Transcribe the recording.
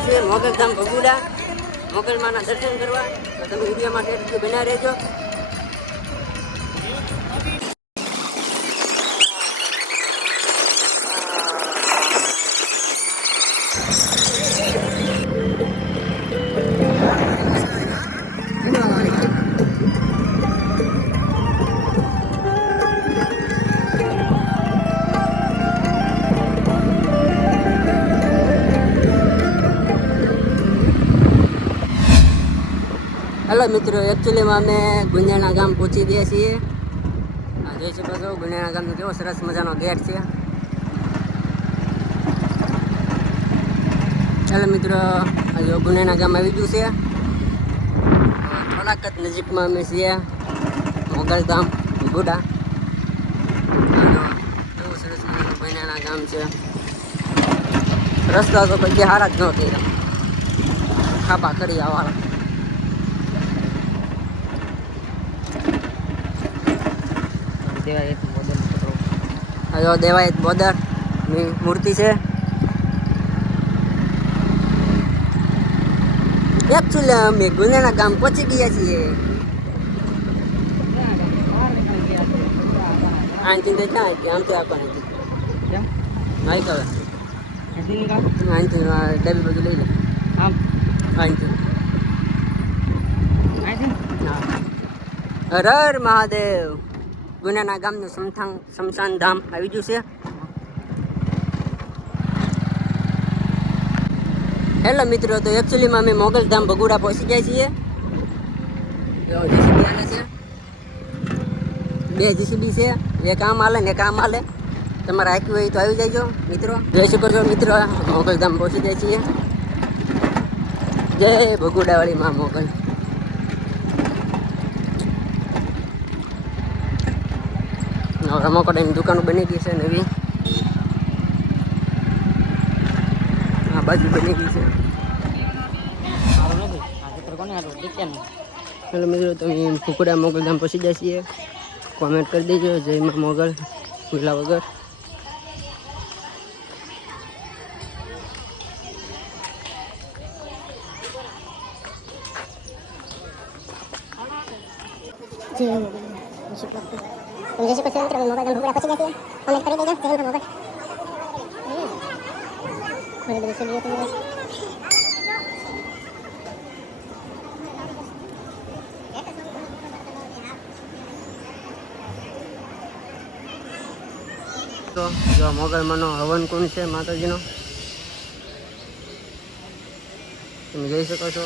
ગયા છીએ મોગલધામ ભગુડા, મોગલમાના દર્શન કરવા. તો તમે વિડીયોમાં ઠેઠ બના રહેજો. હેલો મિત્રો, એકચ્યુઅલીમાં અમે ગુંજાણા ગામ પહોંચી ગયા છીએ. આ જોઈ શકો છો ગુંજાણા ગામનો કેવો સરસ મજાનો ગેટ છે. હેલો મિત્રો, આ જો ગુંજાણા ગામ આવી ગયું છે. થોડાક જ નજીકમાં અમે છીએ મોગલધામ ભગુડા. કેવું સરસ મજાનું ગુંજાણા ગામ છે. રસ્તા તો પછી સારા જ ન કર્યા, ખાપા કરી આવાળા. દેવાયત બોદર ની મૂર્તિ છે. એકચ્યુઅલી અમે ગુંજાણા ગામ પહોંચી ગયા છીએ. આનથી તો ક્યાં હતી? આમ તો આપણને નહીં ખબર. આનથી ડબી બધું લઈ લે. આનથી હર હર મહાદેવ. ગુંજાણા ગામનું શમશાન ધામ આવી ગયું છે. હેલો મિત્રો, તો એકચ્યુઅલીમાં અમે મોગલધામ ભગુડા પહોંચી ગયા છીએ. જીસીબી હાલે છે, 2 જીસીબી છે. એક આમ હાલે ને એક આમ હાલે. તમારે આંક્યું હોય તો આવી જાયજો મિત્રો. જોઈ શકો છો મિત્રો, મોગલધામ પહોંચી જાય છીએ. જય ભગુડાવાળી માં મોગલ. રમકડાની દુકાનો બની ગઈ છે નવી. આ બાજુ બની ગઈ છે. હેલો મિત્રો, તમે ભગુડા મોગલધામ પહોંચી જાય છીએ. કોમેન્ટ કરી દેજો જય માં મોગલ ભૂલા વગર. તમે જે પછી મિત્રો મોગલધામ ભગુડા પહોંચી ગયા છીએ. કોમેન્ટ કરી દેજો જય માં મોગલ. ઘણી બધી સુવિધા તમે તો જો મોગલમાંનો હવન કુંડ છે માતાજીનો, તમે જોઈ શકો છો.